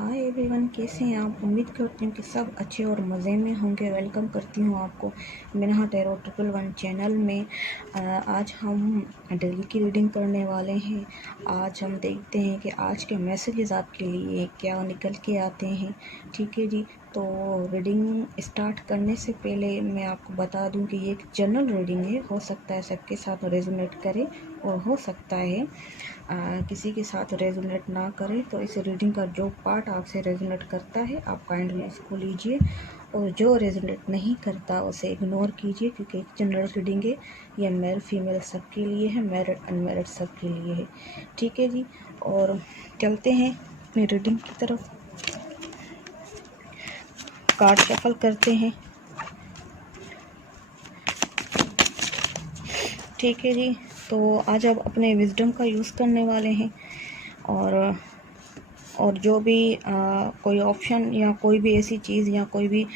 Hi everyone, कैसे हैं आप। उम्मीद करती हूँ कि सब अच्छे और मज़े में होंगे। वेलकम करती हूँ आपको मिनहा टैरो 111 चैनल में। आज हम डेली की रीडिंग करने वाले हैं। आज हम देखते हैं कि आज के मैसेजेस आपके लिए क्या निकल के आते हैं। ठीक है जी, तो रीडिंग स्टार्ट करने से पहले मैं आपको बता दूं कि ये एक जनरल रीडिंग है। हो सकता है सबके साथ रेजोनेट करे और हो सकता है किसी के साथ रेजोनेट ना करे। तो इस रीडिंग का जो पार्ट आपसे रेजोनेट करता है आप काइंडली इसको लीजिए, और जो रेजोनेट नहीं करता उसे इग्नोर कीजिए, क्योंकि एक जनरल रीडिंग है। ये मेल फीमेल सबके लिए है, मैरिड अनमैरिड सबके लिए है। ठीक है जी, और चलते हैं अपनी रीडिंग की तरफ। कार्ड शफल करते हैं। ठीक है जी, तो आज आप अपने विजडम का यूज़ करने वाले हैं, और जो भी कोई ऑप्शन या कोई भी ऐसी चीज़ या कोई भी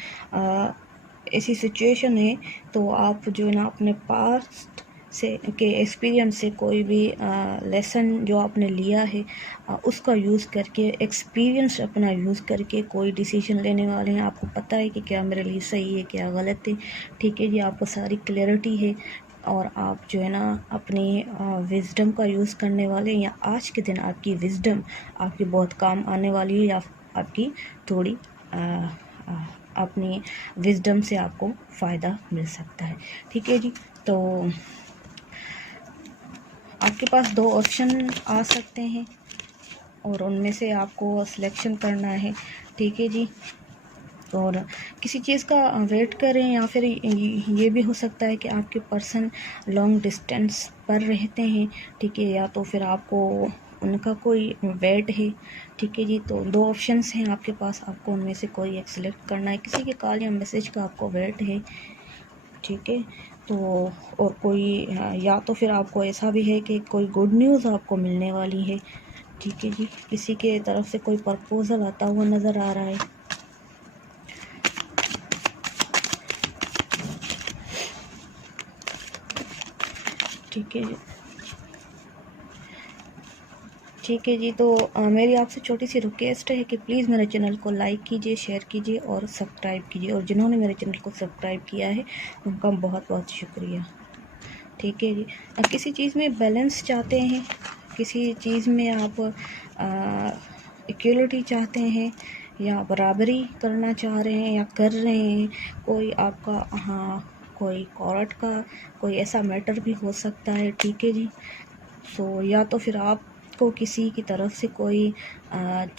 ऐसी सिचुएशन है, तो आप जो है ना अपने पास्ट से के एक्सपीरियंस से कोई भी लेसन जो आपने लिया है उसका यूज़ करके, एक्सपीरियंस अपना यूज़ करके कोई डिसीजन लेने वाले हैं। आपको पता है कि क्या मेरे लिए सही है, क्या गलत है। ठीक है जी, आपको सारी क्लैरिटी है, और आप जो है ना अपनी विजडम का यूज़ करने वाले हैं। या आज के दिन आपकी विजडम आपकी बहुत काम आने वाली है, या आपकी थोड़ी अपनी विजडम से आपको फ़ायदा मिल सकता है। ठीक है जी, तो आपके पास दो ऑप्शन आ सकते हैं और उनमें से आपको सिलेक्शन करना है। ठीक है जी, और किसी चीज़ का वेट करें, या फिर ये भी हो सकता है कि आपके पर्सन लॉन्ग डिस्टेंस पर रहते हैं। ठीक है, या तो फिर आपको उनका कोई वेट है। ठीक है जी, तो दो ऑप्शंस हैं आपके पास, आपको उनमें से कोई एक सिलेक्ट करना है। किसी के कॉल या मैसेज का आपको वेट है। ठीक है, तो और कोई या तो फिर आपको ऐसा भी है कि कोई गुड न्यूज़ आपको मिलने वाली है। ठीक है जी, किसी के तरफ से कोई प्रपोजल आता हुआ नज़र आ रहा है। ठीक है जी, ठीक है जी, तो मेरी आपसे छोटी सी रिक्वेस्ट है कि प्लीज़ मेरे चैनल को लाइक कीजिए, शेयर कीजिए और सब्सक्राइब कीजिए। और जिन्होंने मेरे चैनल को सब्सक्राइब किया है उनका बहुत बहुत शुक्रिया। ठीक है जी, किसी चीज़ में बैलेंस चाहते हैं, किसी चीज़ में आप इक्वलिटी चाहते हैं, या बराबरी करना चाह रहे हैं या कर रहे हैं। कोई आपका कोई कोर्ट का कोई ऐसा मैटर भी हो सकता है। ठीक है जी, सो या तो फिर आपको किसी की तरफ से कोई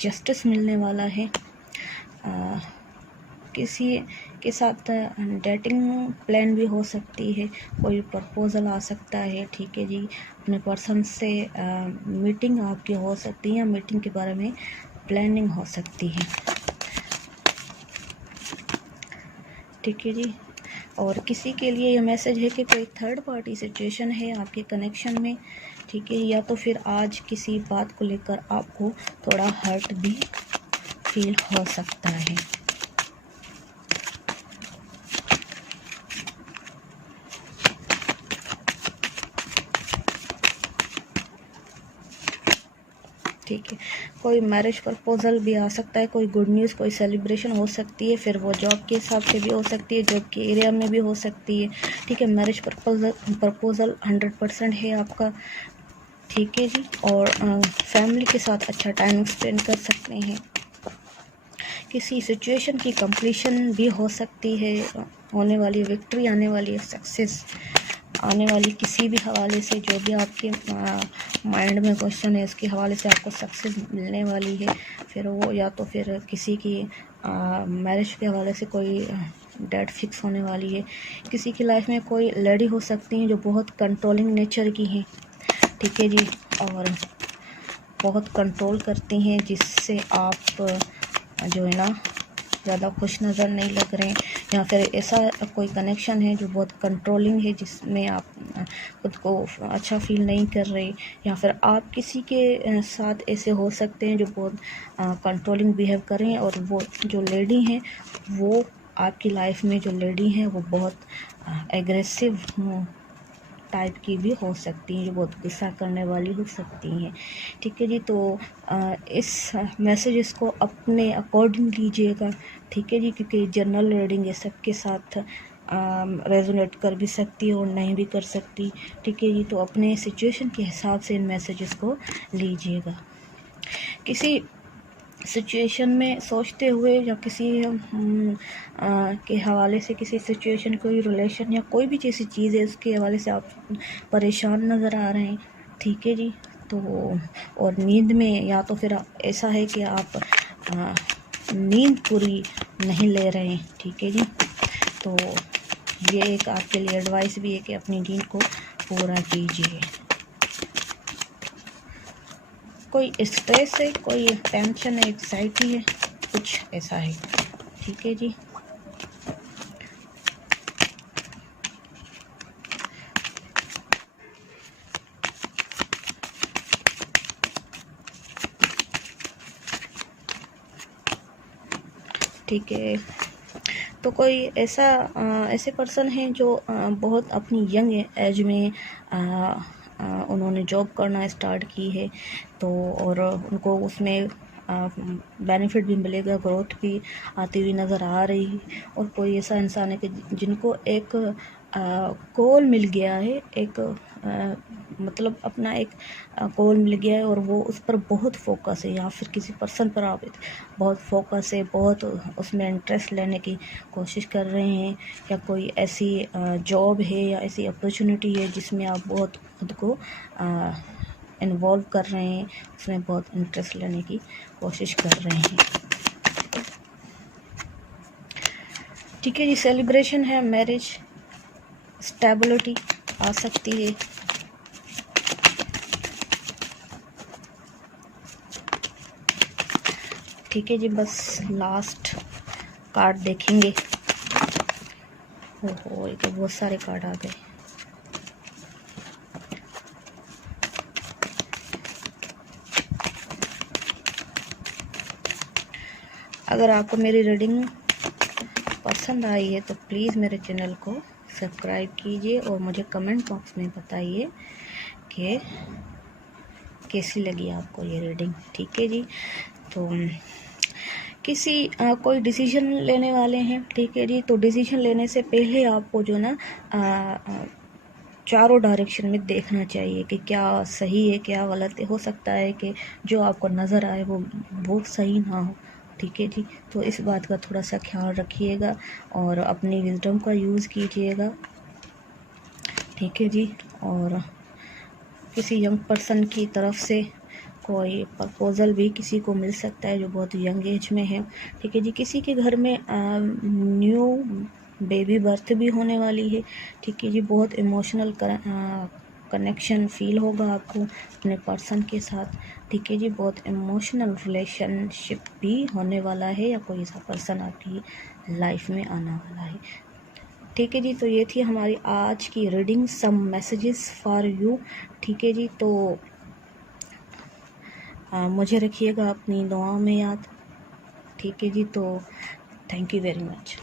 जस्टिस मिलने वाला है। किसी के साथ डेटिंग प्लान भी हो सकती है, कोई प्रपोज़ल आ सकता है। ठीक है जी, अपने पर्सन से मीटिंग आपकी हो सकती है, या मीटिंग के बारे में प्लानिंग हो सकती है। ठीक है जी, और किसी के लिए ये मैसेज है कि कोई थर्ड पार्टी सिचुएशन है आपके कनेक्शन में। ठीक है, या तो फिर आज किसी बात को लेकर आपको थोड़ा हर्ट भी फील हो सकता है। ठीक है, कोई मैरिज प्रपोजल भी आ सकता है, कोई गुड न्यूज़, कोई सेलिब्रेशन हो सकती है। फिर वो जॉब के हिसाब से भी हो सकती है, जॉब के एरिया में भी हो सकती है। ठीक है, मैरिज प्रपोजल 100% है आपका। ठीक है जी, और फैमिली के साथ अच्छा टाइम स्पेंड कर सकते हैं। किसी सिचुएशन की कंप्लीशन भी हो सकती है, होने वाली विक्ट्री आने वाली है, सक्सेस आने वाली किसी भी हवाले से। जो भी आपके माइंड में क्वेश्चन है उसके हवाले से आपको सक्सेस मिलने वाली है। फिर वो या तो फिर किसी की मैरिज के हवाले से कोई डेट फिक्स होने वाली है। किसी की लाइफ में कोई लेडी हो सकती है जो बहुत कंट्रोलिंग नेचर की हैं। ठीक है जी, और बहुत कंट्रोल करती हैं, जिससे आप जो है ना ज़्यादा खुश नज़र नहीं लग रहे हैं। या फिर ऐसा कोई कनेक्शन है जो बहुत कंट्रोलिंग है, जिसमें आप खुद को अच्छा फील नहीं कर रहे। या फिर आप किसी के साथ ऐसे हो सकते हैं जो बहुत कंट्रोलिंग बिहेव करें, और वो जो लेडी हैं वो आपकी लाइफ में जो लेडी हैं वो बहुत एग्रेसिव टाइप की भी हो सकती हैं, जो बहुत गुस्सा करने वाली हो सकती हैं। ठीक है जी, तो इस मैसेजेस को अपने अकॉर्डिंग लीजिएगा। ठीक है जी, क्योंकि जनरल रीडिंग ये सबके साथ रेजोनेट कर भी सकती है और नहीं भी कर सकती। ठीक है जी, तो अपने सिचुएशन के हिसाब से इन मैसेजेस को लीजिएगा। किसी सिचुएशन में सोचते हुए या किसी के हवाले से, किसी सिचुएशन, कोई रिलेशन या कोई भी जैसी चीज़ है उसके हवाले से आप परेशान नज़र आ रहे हैं। ठीक है जी, तो और नींद में, या तो फिर ऐसा है कि आप नींद पूरी नहीं ले रहे हैं। ठीक है जी, तो ये एक आपके लिए एडवाइस भी है कि अपनी नींद को पूरा कीजिए। कोई स्ट्रेस है, कोई टेंशन है, एंग्जाइटी है, कुछ ऐसा है। ठीक है जी, ठीक है। तो कोई ऐसे पर्सन हैं जो बहुत अपनी यंग एज में उन्होंने जॉब करना स्टार्ट की है, तो और उनको उसमें बेनिफिट भी मिलेगा, ग्रोथ भी आती हुई नज़र आ रही है। और कोई ऐसा इंसान है कि जिनको एक गोल मिल गया है, एक मतलब अपना एक गोल मिल गया है और वो उस पर बहुत फोकस है, या फिर किसी पर्सन पर आप बहुत फोकस है, बहुत उसमें इंटरेस्ट लेने की कोशिश कर रहे हैं, या कोई ऐसी जॉब है या ऐसी अपॉर्चुनिटी है जिसमें आप बहुत खुद को इन्वॉल्व कर रहे हैं, उसमें बहुत इंटरेस्ट लेने की कोशिश कर रहे हैं। ठीक है जी, सेलिब्रेशन है, मैरिज, स्टेबिलिटी आ सकती है। ठीक है जी, बस लास्ट कार्ड देखेंगे। ओहो, ये तो बहुत सारे कार्ड आ गए। अगर आपको मेरी रीडिंग पसंद आई है तो प्लीज़ मेरे चैनल को सब्सक्राइब कीजिए और मुझे कमेंट बॉक्स में बताइए कि कैसी लगी आपको ये रीडिंग। ठीक है जी, तो कोई डिसीजन लेने वाले हैं। ठीक है जी, तो डिसीजन लेने से पहले आपको जो ना चारों डायरेक्शन में देखना चाहिए कि क्या सही है, क्या गलत है। हो सकता है कि जो आपको नज़र आए वो सही ना हो। ठीक है जी, तो इस बात का थोड़ा सा ख्याल रखिएगा और अपनी विजडम का यूज़ कीजिएगा। ठीक है जी, और किसी यंग पर्सन की तरफ से कोई प्रपोज़ल भी किसी को मिल सकता है जो बहुत यंग एज में है। ठीक है जी, किसी के घर में न्यू बेबी बर्थ भी होने वाली है। ठीक है जी, बहुत इमोशनल कनेक्शन फील होगा आपको अपने पर्सन के साथ। ठीक है जी, बहुत इमोशनल रिलेशनशिप भी होने वाला है, या कोई ऐसा पर्सन आपकी लाइफ में आने वाला है। ठीक है जी, तो ये थी हमारी आज की reading, some messages for you. ठीक है जी, तो मुझे रखिएगा अपनी दुआओं में याद। ठीक है जी, तो थैंक यू वेरी मच।